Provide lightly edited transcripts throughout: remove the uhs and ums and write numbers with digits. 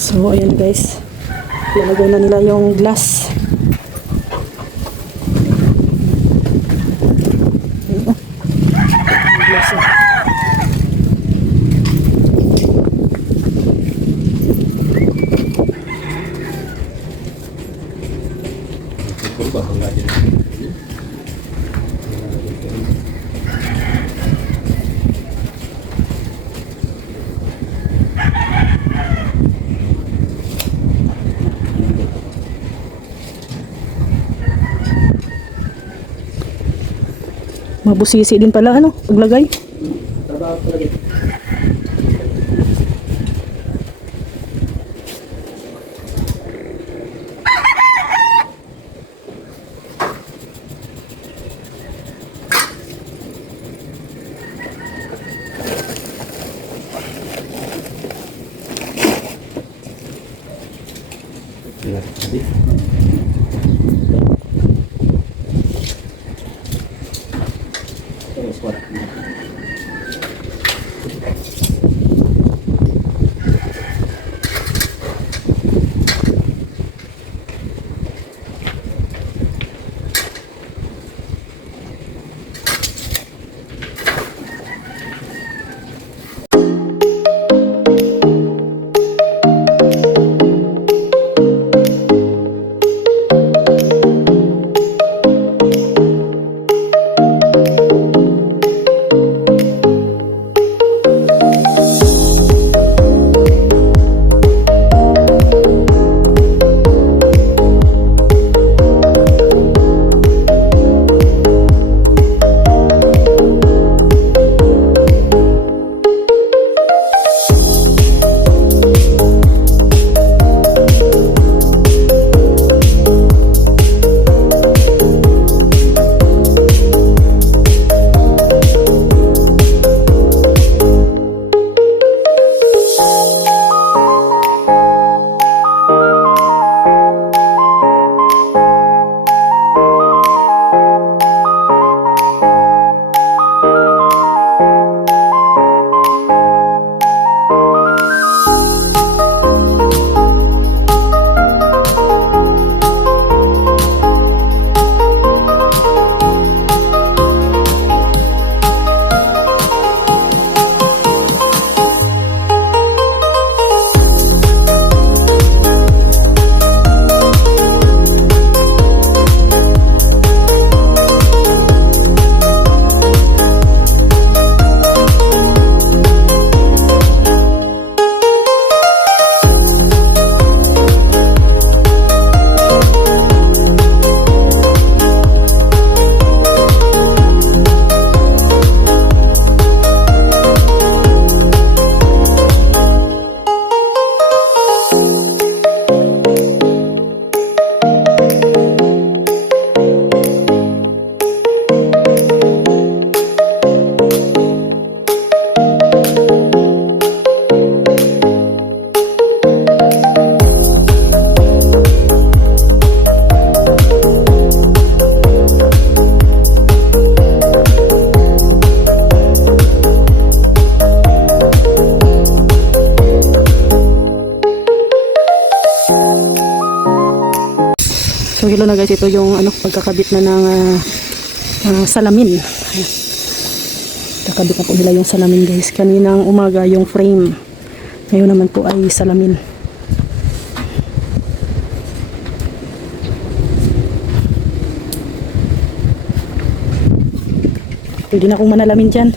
So ayan guys, lalagay na nila yung glass. Glass eh. Mabusisi din pala ano, paglagay. So hello na guys, ito yung ano, pagkakabit na ng salamin. Kakabit na po nila yung salamin guys. Kaninang umaga yung frame. Ngayon naman po ay salamin. Pwede na akong manalamin dyan.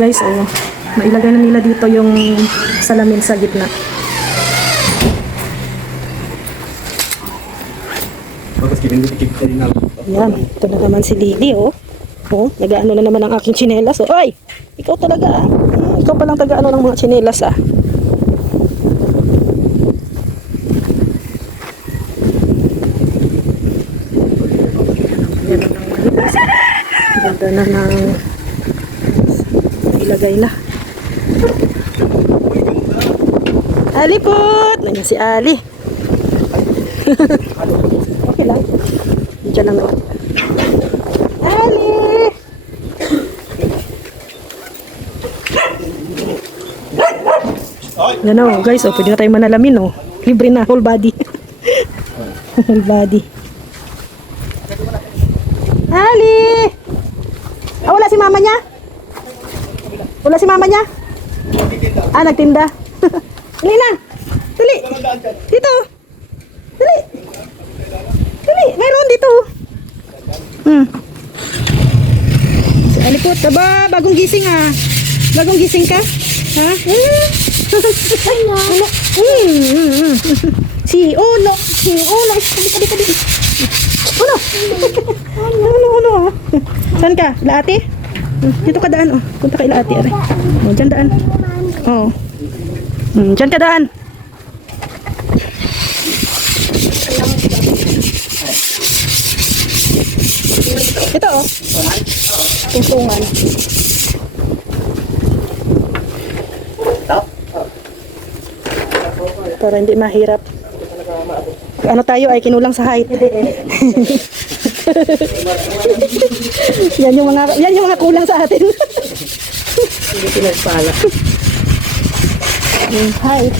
guys, oh. Mailagay na nila dito yung salamin sa gitna. Yan, ito na naman si Lily, oh. Oh, nag-ano na naman ang aking tsinelas, oh. Ay, ikaw talaga, ah. Ikaw palang taga-ano ng mga tsinelas, ah. Ganda na ng ilagay na. Ali po! Nandiyan si Ali. Okay lang. Diyan lang naman. Ali! Yan o, guys. Oh, pwede na tayo manalamin. Oh. Libre na. Whole body. Whole body. Ali! Ah, wala si mama niya? Wala si mama niya? Ah, nagtinda. Dali na. Dali. Dito. Dali. Dali. Mayroon dito. Si Alipot. Aba, bagong gising ah. Bagong gising ka? Ha? Uno. Si Uno. Si Uno. Kali. Uno. Uno. Saan ka? Laati? Dito ka daan, oh. Punta kay Laati, aray. Oh, dyan daan. Oh. Dyan ka daan. Ito, oh. Tungtungan. Para hindi mahirap. Ano tayo ay kinulang sa height. yan yung mga kulang sa atin. Hindi pinagpala. Yung height.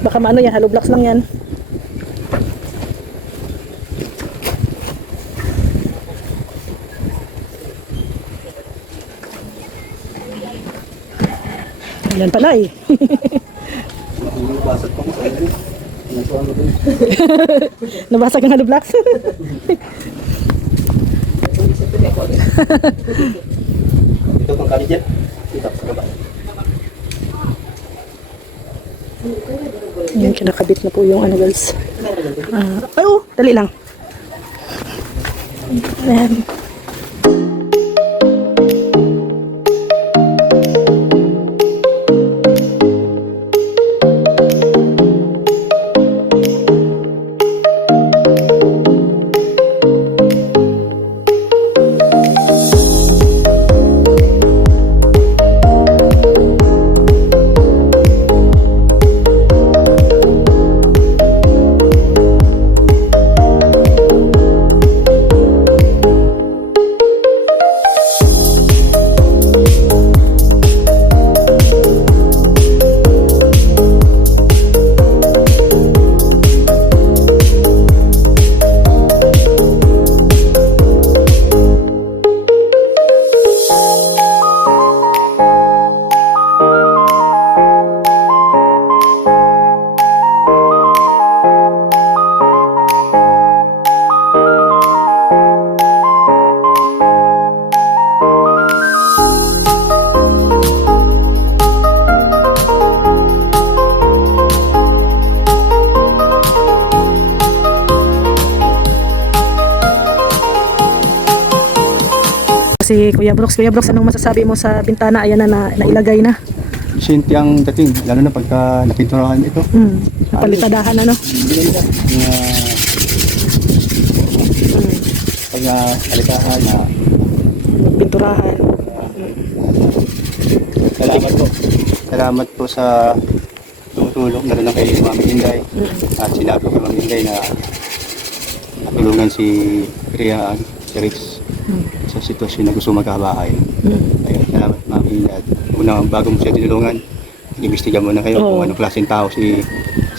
Baka maano yan, hollow blocks lang yan. Yan pala eh. Nabasag ang hollow blocks. Ito pang kali dyan. Dito sa baba. Yan, kinakabit na po yung ano guys. Ay oh, dali lang. Ayan. Si Kuya Brooks, anong masasabi mo sa bintana? Ayan na, nailagay na. Sinti ang dating, lalo na pagka napinturahan ito. Napalitadahan ano? Pagka alikahan na Pinturahan. Salamat po sa tumutulong, lalo na kay Mami Inday. At sinabi ko kay Mami Inday na natulungan si Priya, si Rix sa sitwasyon na gusto magkabahay. Ayun, salamat Mami Inday. Una, bago mo siya tinulungan, inimbestiga mo na kayo kung anong klaseng tao si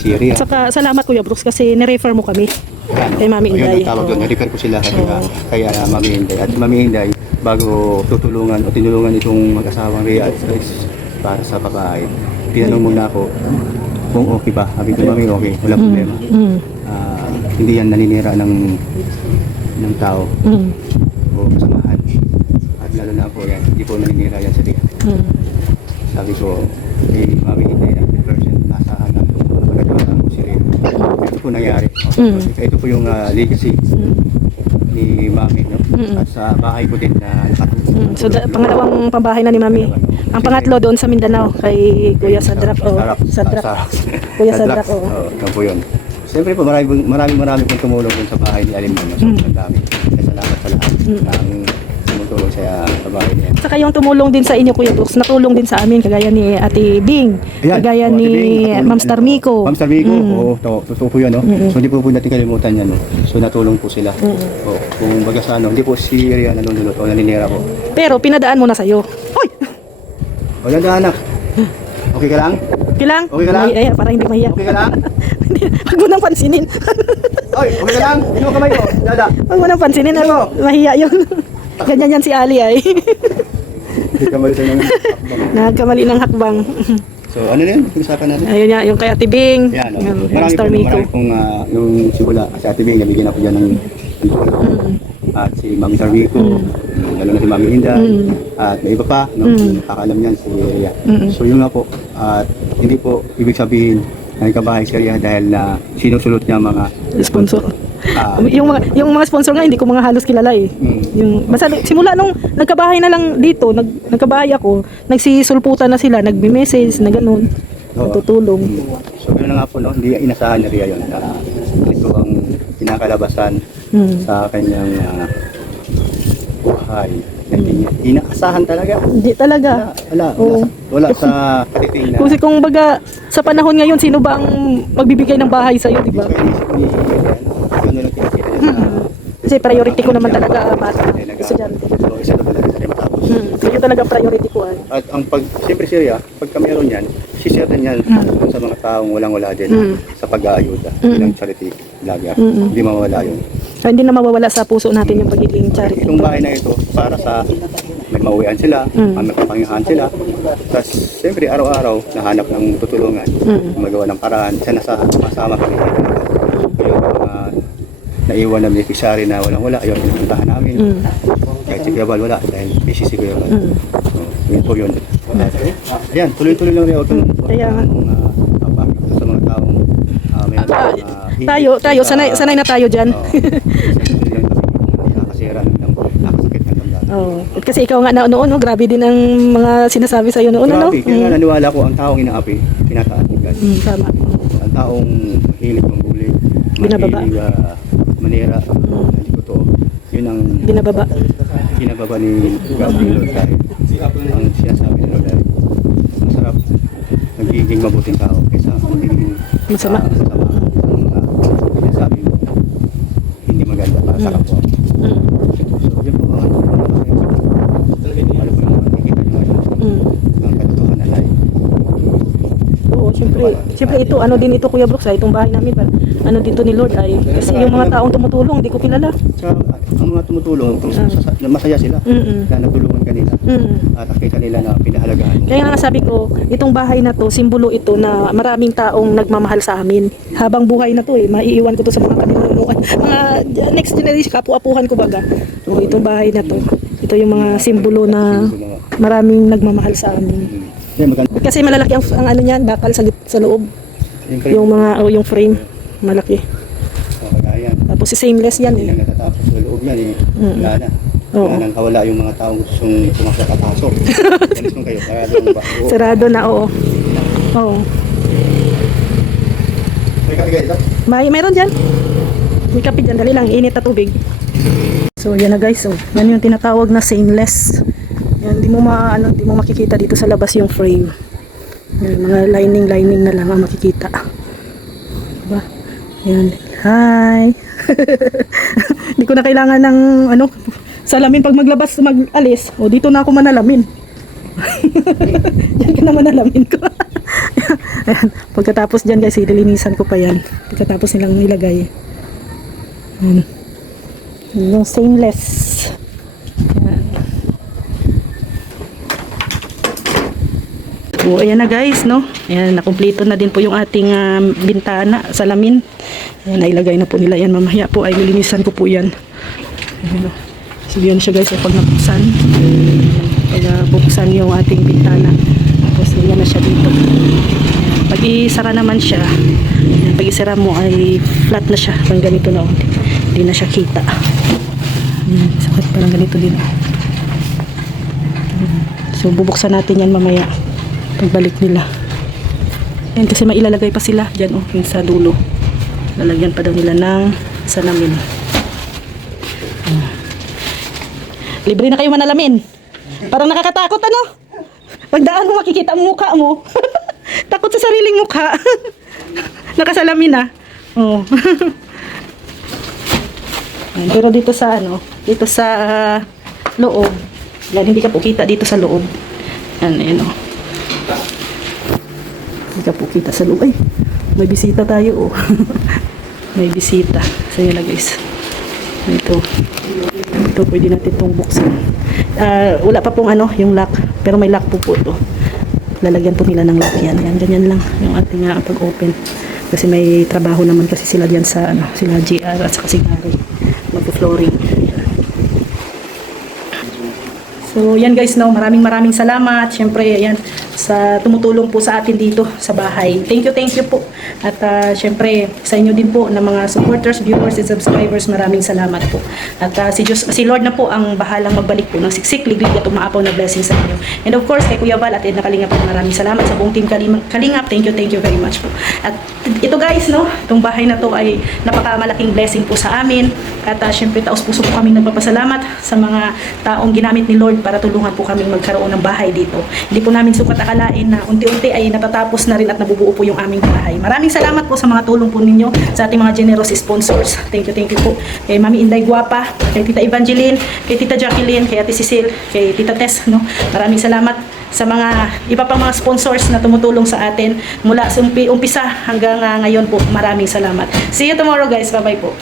Ria. At saka salamat Kuya Brooks kasi nirefer mo kami. Kay Mami Ayun Inday. ang tawag doon. Oo. Na-refer ko sila Oo. kay Mami Inday. At si Mami Inday, bago tutulungan o tinulungan itong mag-asawang Rhea at Chris para sa babae, tinanong muna ako kung okay ba. Sabi ko, Mami, okay, wala problema. Mm. Hindi yan naninira ng tao Mm. o kasamahan. At lalo na ako yan, hindi po naninira yan sa Rhea. Mm. Sabi ko, Mami Inday na person, naasahan na magagawa ko si Rhea. Ito po nangyari. Ito po yung legacy ni Mami, no? At sa bahay ko din na nakatulong. So pangalawang pambahay na ni Mami. Ang pangatlo doon sa Mindanao kay Kuya Sadrak. Sadrak. Kuya Sadrak. Yan po yun. Siyempre po, marami pong tumulong dun sa bahay ni Alim Mano. Sobrang dami. Kaya salamat sa lahat ng tumutulong sa bahay niya. Saka yung tumulong din sa inyo, Kuya Brooks, natulong din sa amin, kagaya ni Ate Bing, Ayan, kagaya Ate ni Bing, Ma'am Star Miko. Ma'am Star Miko, oo, totoo po yun, no? So hindi po natin kalimutan yan, no? So natulong po sila. Oo, kung baga sa hindi po si Rhea nalulunod o naninira po. Pero pinadaan mo na sa'yo. Hoy! O yan, anak. Okay ka lang? Okay lang? Okay ka lang? Ay, para hindi mahiya. Okay ka lang? Huwag mo nang pansinin. Oy, okay ka lang? Sino kamay mo? Dada. Huwag mo nang pansinin. Ano? Mahiya yun. Ganyan yan si Ali ay. Hindi kamay sa naman. Nagkamali ng hakbang. So ano na yun? Pag-usapan natin. Ayun nga, yung kay Ate Bing. Yan, Yung marami Star Miko. pong yung simula sa Ate Bing, nabigyan ako dyan ng tulong. At si Ma'am Star Miko, lalo na si Mami Inday, at may iba pa, no? Nakakalam niyan si Rhea. So yun nga po, at hindi po ibig sabihin na nagkabahay si Rhea dahil na sinusulot niya mga Sponsor. ah, Yung mga sponsor nga, hindi ko mga halos kilala eh. Yung, basta simula nung nagkabahay na lang dito, nagkabahay ako, nagsisulputan na sila, nagme-message na gano'n, natutulong. So yun na nga po, no? Hindi inasahan ni Rhea yun na ito ang kinakalabasan sa kanyang buhay. Hindi niya inaasahan talaga. Hindi talaga. Wala sa katiting na. Kasi kung baga, sa panahon ngayon, sino ba ang magbibigay ng bahay sa'yo, di ba? Ano lang kinikita niya sa Kasi priority ko naman talaga, bata, estudyante. So, isa na talaga sa matapos. Yun talaga priority ko. At ang siyempre si Rhea, pagka meron yan, sishare din yan sa mga taong walang-wala din sa pag-aayuda bilang charity vlogger. Hindi mawala yun. Hindi na mawawala sa puso natin yung pagiging charity. Itong bahay na ito, para sa may mauwian sila, may kapangyarihan sila. Tapos, siyempre, araw-araw, nahanap ng tutulungan, magawa ng paraan, isa na sa masama kami. Yung naiwan na beneficiary na walang-wala, ayun, pinupuntahan namin. Kahit si Kuya Bal, wala, dahil busy si Kuya Bal. So, yun po yun. Ayan, tuloy-tuloy lang rin. Kaya nga. Sa mga taong Tayo, sanay na tayo dyan. Nakakasira ng nakasakit ng damdamin. Kasi ikaw nga noon, no? Grabe din ang mga sinasabi sa'yo noon, ano? Grabe, kaya nga naniwala ko ang taong inaapi, tinataas ng God. Tama. Ang taong mahilig mambuli, Binababa. mahilig manira, hindi ko to. Yun ang Binababa. binababa ni God ni Lord dahil ang sinasabi ni Lord dahil masarap nagiging mabuting tao kaysa magiging Masama. masama. Ang sinasabi mo, hindi maganda para sa kapwa. So, yun po ang ano po yung makikita nyo ngayon ang katotohanan ay Oo, siyempre ito, ano din ito, Kuya Brooks, itong bahay namin, ano dito ni Lord ay, kasi yung mga taong tumutulong, hindi ko kilala. Tsaka, ang mga tumutulong, masaya sila na natulungan kanila at nakita nila na pinahalagahan mo. Kaya nga sabi ko, itong bahay na to, simbolo ito na maraming taong nagmamahal sa amin. Habang buhay na to maiiwan ko to sa mga kaninunuan. Mga next generation, kapu-apuhan ko baga. So, itong bahay na to, ito yung mga simbolo na maraming nagmamahal sa amin. Kasi malalaki ang ano niyan, bakal sa loob. Yung frame, malaki. Tapos si seamless yan Hindi na natatapos sa loob yan wala na. Oo. Wala nang kawala yung mga taong gustong pumasok at pasok. Alis kung kayo, sarado ang bago. Sarado na, oo. Oo. May kapigay ito? Meron dyan. May kape dyan, dali lang, init na tubig. So yan na guys, yan yung tinatawag na stainless. Yan, di mo makikita dito sa labas yung frame. Yan, mga lining na lang ang makikita. Diba? Yan. Hi! Di ko na kailangan ng salamin pag mag-alis. O dito na ako manalamin. Yan ka na manalamin ko. Ayan. Pagkatapos dyan guys, ililinisan ko pa yan. Pagkatapos nilang nilagay. Yan. Yung stainless. Yan. So, ayan na guys, no? Ayan, nakumpleto na din po yung ating bintana, salamin. Ayan, nailagay na po nila yan. Mamaya po ay lilinisan ko po yan. Ayan, no? So, yan siya guys, pag nabuksan. Pag buksan yung ating bintana. Tapos, yan na siya dito. Pag isara naman siya, pag isara mo ay flat na siya. Parang ganito na. Hindi na siya kita. Ayan, sakit parang ganito din. So, bubuksan natin yan mamaya. Pagbalik nila. Ayan, kasi mailalagay pa sila dyan, oh, yung sa dulo. Lalagyan pa daw nila ng salamin. Libre na kayo manalamin. Parang nakakatakot, ano? Pagdaan mo, makikita ang mukha mo. Takot sa sariling mukha. Nakasalamin, ah. Oh. Ayan, pero dito sa, ano, dito sa loob. Yan, hindi ka po kita dito sa loob. Ayan, oh. Hindi ka po kita sa loob. Ay, may bisita tayo, oh. May bisita. So, yun na, guys. Ito, pwede natin itong buksan. Wala pa pong ano, yung lock. Pero may lock po ito. Lalagyan po nila ng lock yan. Yan, ganyan lang yung ating pag-open. Kasi may trabaho naman kasi sila dyan sa, ano, sila GR at saka si Gary. Mag-flooring. So, yan guys, no, maraming salamat. Siyempre, yan, sa tumutulong po sa atin dito sa bahay. Thank you po. At siyempre, sa inyo din po na mga supporters, viewers, and subscribers, maraming salamat po. At si Lord na po ang bahalang magbalik po ng siksik, liglig at umaapaw na blessing sa inyo. And of course, kay Kuya Val at Edna Kalingap po, maraming salamat sa buong team Kalingap. Thank you very much po. At ito guys, no, itong bahay na to ay napakamalaking blessing po sa amin. At siyempre, taos puso po kami nagpapasalamat sa mga taong ginamit ni Lord para tulungan po kami magkaroon ng bahay dito. Hindi po namin sukat akalain na unti-unti ay natatapos na rin at nabubuo po yung aming bahay. Maraming salamat po sa mga tulong po ninyo sa ating mga generous sponsors. Thank you po. Kay Mami Inday Guapa, kay Tita Evangeline, kay Tita Jacqueline, kay Ate Cecil, kay Tita Tess, no? Maraming salamat sa mga iba pang mga sponsors na tumutulong sa atin mula sa umpisa hanggang ngayon po. Maraming salamat. See you tomorrow guys. Bye-bye po.